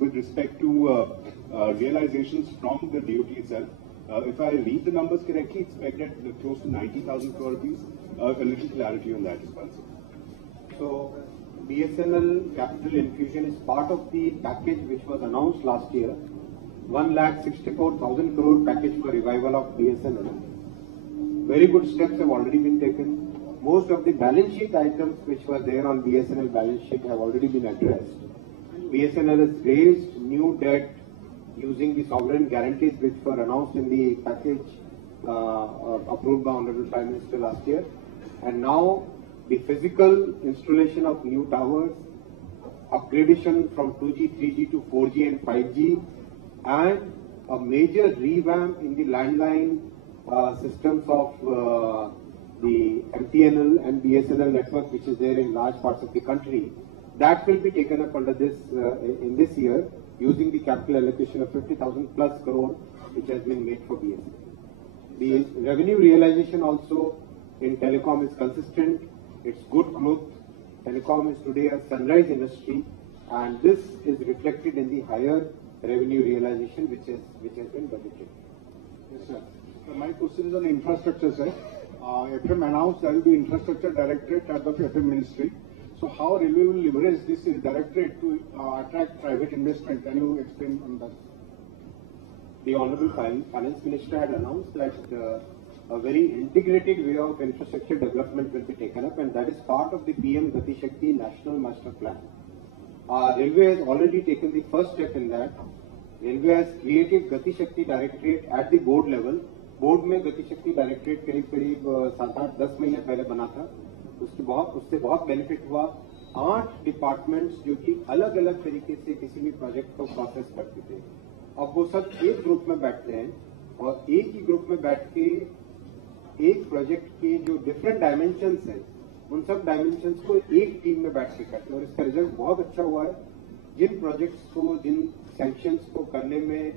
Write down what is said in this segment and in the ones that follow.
with respect to realizations from the DOT itself. If I read the numbers correctly, expected close to 90,000 crore rupees. A little clarity on that as well. So, BSNL capital infusion is part of the package which was announced last year. 1,64,000 crore package for revival of BSNL. Very good steps have already been taken. Most of the balance sheet items which were there on BSNL balance sheet have already been addressed. BSNL has raised new debt using the sovereign guarantees which were announced in the package approved by Honorable Prime Minister last year. And now the physical installation of new towers, upgradation from 2G, 3G to 4G and 5G, and a major revamp in the landline systems of the MTNL and BSNL network which is there in large parts of the country. That will be taken up under this in this year using the capital allocation of 50,000 plus crore which has been made for BSNL. The revenue realization also in telecom is consistent. It's good growth. Telecom is today a sunrise industry, and this is reflected in the higher revenue realization which has been budgeted. Yes, sir. So my question is on infrastructure, sir. FM announced there will be infrastructure directorate at the FM ministry. So how railway will leverage this directorate to attract private investment? Can you explain on that? The Honorable Finance Minister had announced that a very integrated way of infrastructure development will be taken up, and that is part of the PM Gati Shakti National Master Plan. Railway has already taken the first step in that. Railway has created Gati Shakti Directorate at the board level. Board में गति शक्ति directorate करीब 7-8-10 महीने पहले बना था. उससे बहुत बेनिफिट हुआ. 8 डिपार्टमेंट्स जो कि अलग अलग तरीके से किसी भी प्रोजेक्ट को प्रोसेस करते थे, अब वो सब एक ग्रुप में बैठते हैं और एक ही ग्रुप में बैठ के एक प्रोजेक्ट के जो डिफरेंट डायमेंशंस हैं उन सब डायमेंशंस को एक टीम में बैठ के करते हैं और इसका रिजल्ट बहुत अच्छा हुआ है. जिन प्रोजेक्ट्स को, जिन सैंक्शंस को करने में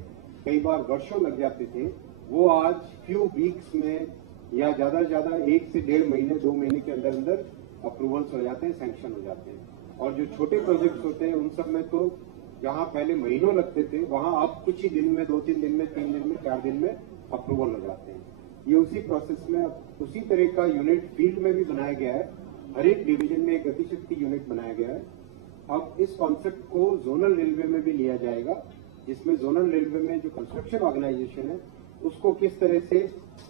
कई बार वर्षों लग जाते थे, वो आज फ्यू वीक्स में या ज्यादा से ज्यादा 1 से 1.5 महीने 2 महीने के अंदर अंदर अप्रूवल्स हो जाते हैं, सैंक्शन हो जाते हैं. और जो छोटे प्रोजेक्ट्स होते हैं उन सब में तो जहां पहले महीनों लगते थे वहां अब कुछ ही दिन में, 2-3 दिन में, 3 दिन में, 4 दिन में अप्रूवल हो जाते हैं. ये उसी प्रोसेस में उसी तरह का यूनिट फील्ड में भी बनाया गया है. हर एक डिवीजन में एक गति शक्ति यूनिट बनाया गया है. अब इस कॉन्सेप्ट को जोनल रेलवे में भी लिया जाएगा, जिसमें जोनल रेलवे में जो कंस्ट्रक्शन ऑर्गेनाइजेशन है उसको किस तरह से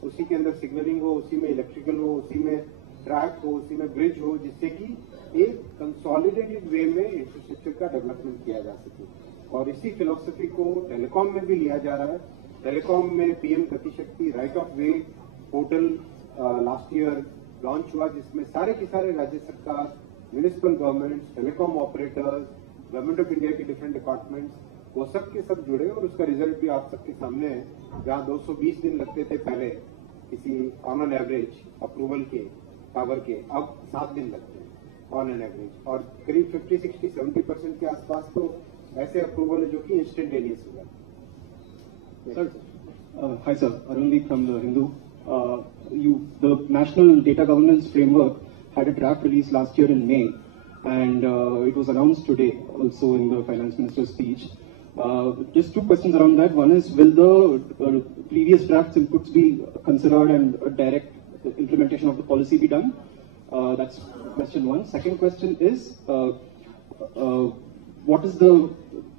उसी के अंदर सिग्नलिंग हो, उसी में इलेक्ट्रिकल हो, उसी में ट्रैक हो, उसी में ब्रिज हो, जिससे कि एक कंसोलिडेटेड वे में इंफ्रास्ट्रक्चर का डेवलपमेंट किया जा सके. और इसी फिलोसफी को टेलीकॉम में भी लिया जा रहा है. टेलीकॉम में पीएम गति शक्ति right of way portal last year launch हुआ, जिसमें सारे के सारे राज्य सरकार, municipal governments, telecom operators, government of India के डिफरेंट डिपार्टमेंट्स, वो सब के सब जुड़े और उसका रिजल्ट भी आप सबके सामने है. जहां 220 दिन लगते थे पहले किसी ऑन एन एवरेज अप्रूवल के टावर के, अब 7 दिन लगते हैं ऑन एन एवरेज. और करीब 50, 60, 70% के आसपास तो ऐसे अप्रूवल है जो कि इंस्टेंटेनियस हुआ. Sir, hi sir, Arundeep from the Hindu. The National Data Governance Framework had a draft release last year in May, and it was announced today also in the Finance Minister's speech. Just 2 questions around that. One is, will the previous draft's inputs be considered and a direct implementation of the policy be done? That's question one. Second question is, what is the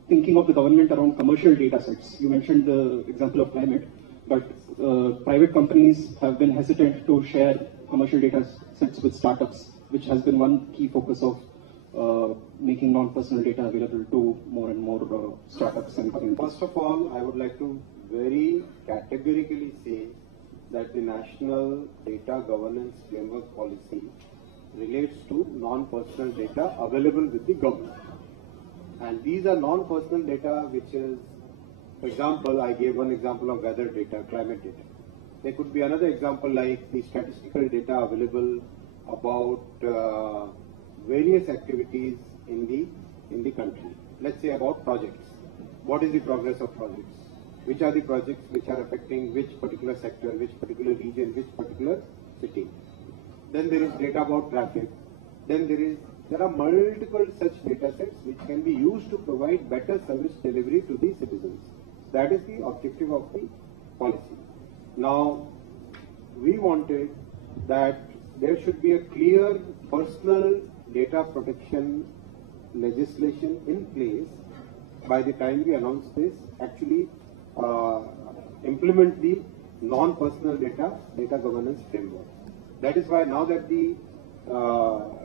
thinking of the government around commercial data sets? You mentioned the example of climate, but private companies have been hesitant to share commercial data sets with startups, which has been one key focus of making non-personal data available to more and more startups and companies. First of all, I would like to very categorically say that the National Data Governance Framework policy relates to non-personal data available with the government. And these are non-personal data which is, for example, I gave one example of weather data, climate data. There could be another example like the statistical data available about various activities in the country. Let's say about projects. What is the progress of projects? Which are the projects which are affecting which particular sector, which particular region, which particular city? Then there is data about traffic. Then there is there are multiple such data sets which can be used to provide better service delivery to the citizens. That is the objective of the policy. Now, we wanted that there should be a clear personal data protection legislation in place by the time we announce this, actually implement the non-personal data governance framework. That is why now that the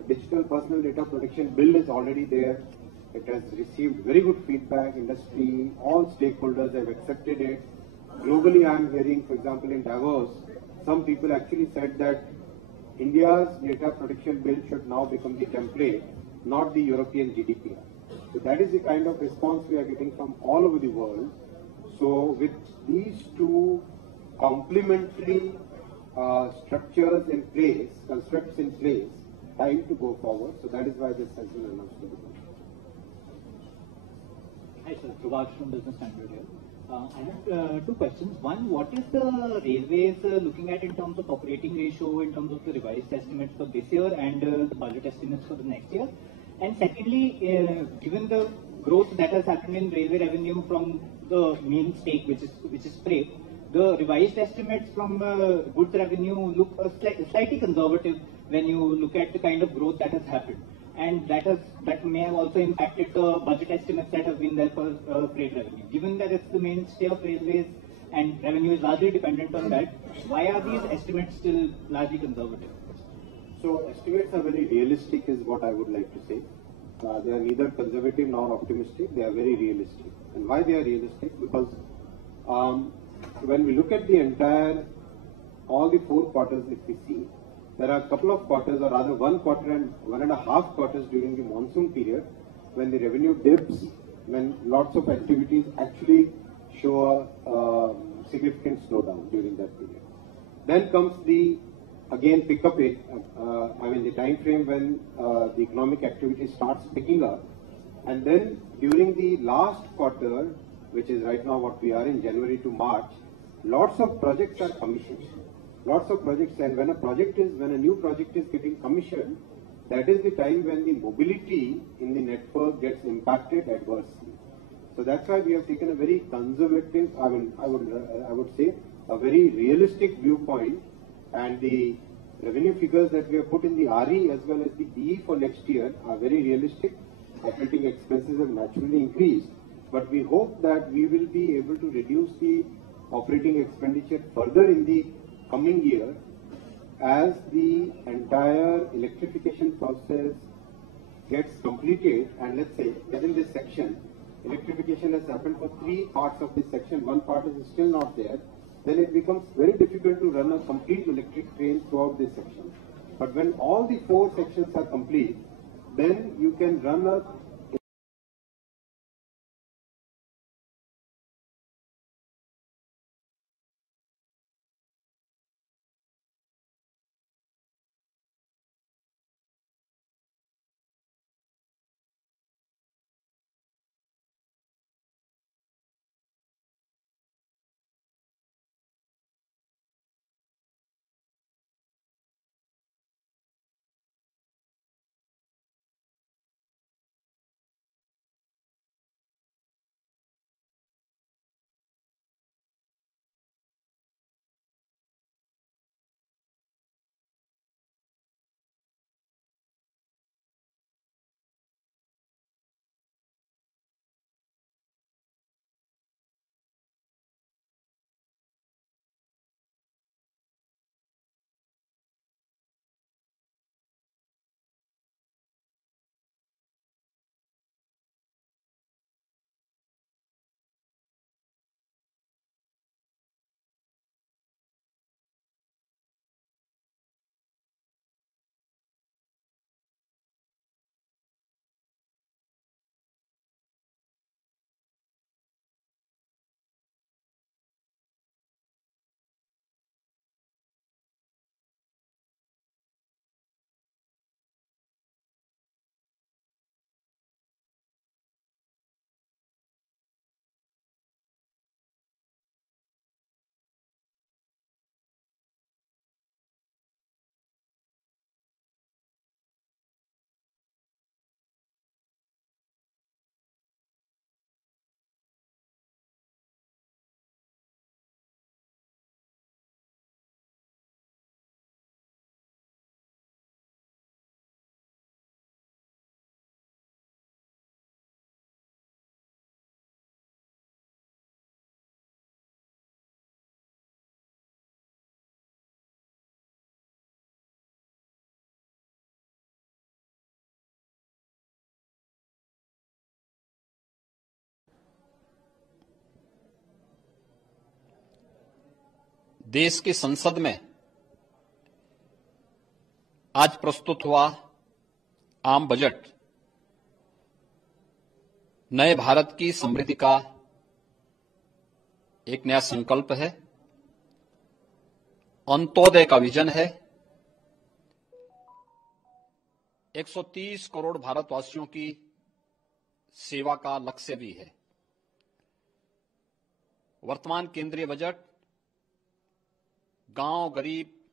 digital personal data protection bill is already there, it has received very good feedback. Industry, all stakeholders have accepted it. Globally, I am hearing, for example, in Davos, some people actually said that India's data protection bill should now become the template, not the European GDPR. So that is the kind of response we are getting from all over the world. So with these two complementary structures in place, constructs in place, time to go forward. So that is why this has been announced to the world. Hi sir, Prabhat from Business Standard here. I have two questions. One, what is the railways looking at in terms of operating ratio, in terms of the revised estimates for this year and the budget estimates for the next year? And secondly, given the growth that has happened in railway revenue from the main stake, which is freight, the revised estimates from goods revenue look slightly conservative when you look at the kind of growth that has happened. And that may have also impacted the budget estimates that have been there for freight revenue. Given that it's the mainstay of railways and revenue is largely dependent on that, why are these estimates still largely conservative? So estimates are very realistic is what I would like to say. They are neither conservative nor optimistic, they are very realistic. And why they are realistic? Because when we look at the entire, all the 4 quarters if we see, there are a couple of quarters, or rather 1 quarter and 1.5 quarters during the monsoon period when the revenue dips, when lots of activities actually show a significant slowdown during that period. Then comes the, again, pick up it, the time frame when the economic activity starts picking up. And then during the last quarter, which is right now what we are in January to March, lots of projects are commissioned. Lots of projects, and when a new project is getting commissioned, that is the time when the mobility in the network gets impacted adversely. So that's why we have taken a very conservative, I would say, a very realistic viewpoint, and the revenue figures that we have put in the RE as well as the DE for next year are very realistic. Operating expenses have naturally increased, but we hope that we will be able to reduce the operating expenditure further in the coming year as the entire electrification process gets completed. And let's say within this section, electrification has happened for 3 parts of this section, 1 part is still not there, then it becomes very difficult to run a complete electric train throughout this section. But when all the 4 sections are complete, then you can run a देश की संसद में आज प्रस्तुत हुआ आम budget नए भारत की समृद्धि का एक नया संकल्प है, अंत्योदय का विजन है। 130 करोड़ भारतवासियों की सेवा का लक्ष्य भी है। वर्तमान केंद्रीय बजट गांव, गरीब,